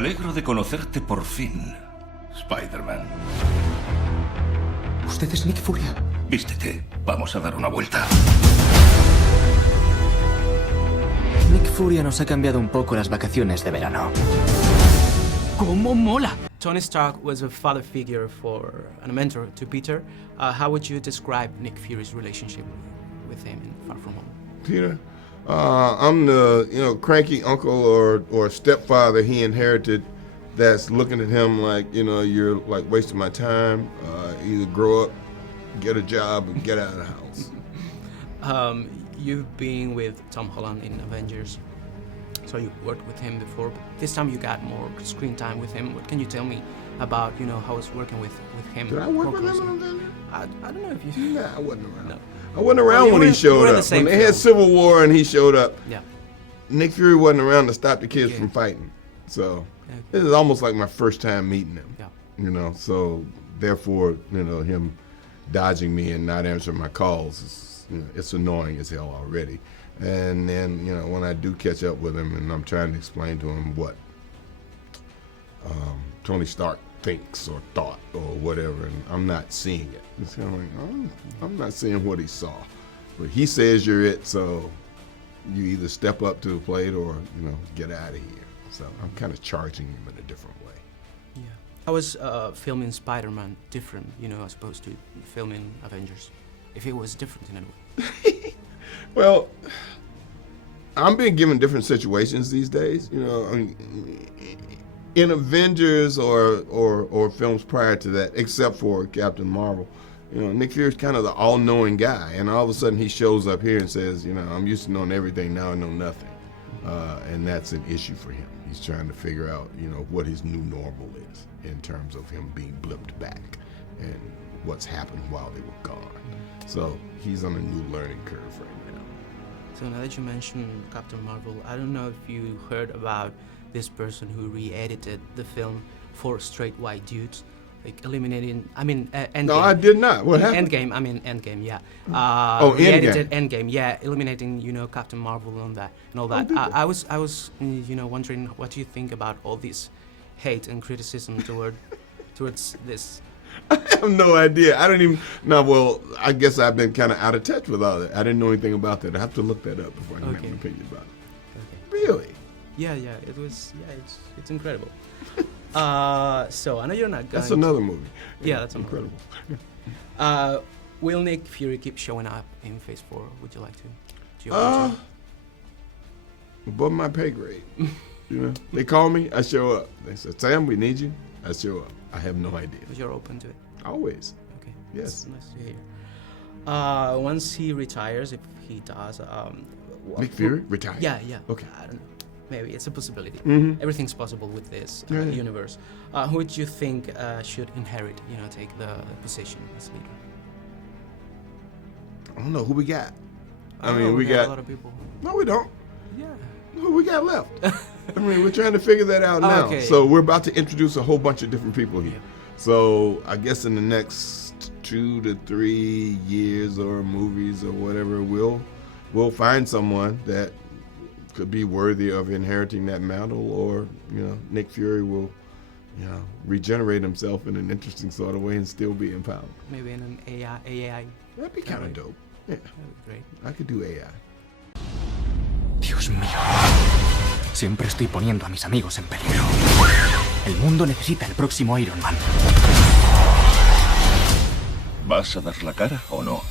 alegro de conocerte por fin, Spider-Man. ¿Usted es Nick Furia? Vístete, vamos a dar una vuelta. Nick Furia nos ha cambiado un poco las vacaciones de verano. ¿Cómo mola? Tony Stark was a father figure for and a mentor to Peter. How would you describe Nick Fury's relationship with him in Far From Home? Peter, I'm the cranky uncle or stepfather he inherited. That's looking at him like you're like wasting my time. Either grow up, get a job, and get out of the house. You've been with Tom Holland in Avengers, so you worked with him before, but this time you got more screen time with him. What can you tell me about, how was working with him? Did I work with him in Avengers? I don't know if you... Nah, I wasn't around. No. I wasn't around when he showed up. When they had Civil War and he showed up, yeah. Nick Fury wasn't around to stop the kids from fighting. So this is almost like my first time meeting him. Yeah. So therefore, him dodging me and not answering my calls is, it's annoying as hell already. And then, when I do catch up with him and I'm trying to explain to him what Tony Stark thinks or thought or whatever, and I'm not seeing it. It's kind of like, I'm not seeing what he saw. But he says you're it, so you either step up to the plate or, get out of here. So I'm kind of charging him in a different way. Yeah. How was filming Spider-Man different, as opposed to filming Avengers? If it was different in any way? Well, I'm being given different situations these days. In Avengers or films prior to that, except for Captain Marvel, Nick Fury's kind of the all-knowing guy, and all of a sudden he shows up here and says, I'm used to knowing everything, now I know nothing. And that's an issue for him. He's trying to figure out, what his new normal is in terms of him being blipped back and what's happened while they were gone. So he's on a new learning curve right now. So now that you mentioned Captain Marvel, I don't know if you heard about this person who re-edited the film for straight white dudes, like eliminating, Endgame. No, I did not. What happened? Endgame, yeah. Re-edited Endgame, yeah, eliminating, Captain Marvel and all that. I was, wondering, what do you think about all this hate and criticism towards this? I have no idea. I don't even know. Well, I guess I've been kind of out of touch with all that. I didn't know anything about that. I have to look that up before I can have an opinion about it. Okay. Really? Yeah. It was. Yeah, it's incredible. So I know you're not going. That's another movie. Yeah, that's incredible. Will Nick Fury keep showing up in Phase 4? Would you like to? Do you want to? Above my pay grade. They call me, I show up. They said, Sam, we need you. I show up. I have no idea. But you're open to it? Always. Okay. Yes. That's nice to hear. Once he retires, if he does... Nick Fury? Retire? Yeah. Okay. I don't know. Maybe it's a possibility. Mm-hmm. Everything's possible with this universe. Who would you think should inherit, take the position as leader? I don't know. Who we got? We got a lot of people. No, we don't. Yeah. Who we got left? We're trying to figure that out now. Okay. So we're about to introduce a whole bunch of different people here. Yeah. So I guess in the next 2 to 3 years or movies or whatever, we'll find someone that could be worthy of inheriting that mantle, or Nick Fury will regenerate himself in an interesting sort of way and still be in power. Maybe in an AI. That'd be kind of dope. Yeah. That would be great. I could do AI. Dios mío. Siempre estoy poniendo a mis amigos en peligro. El mundo necesita el próximo Iron Man. ¿Vas a dar la cara o no?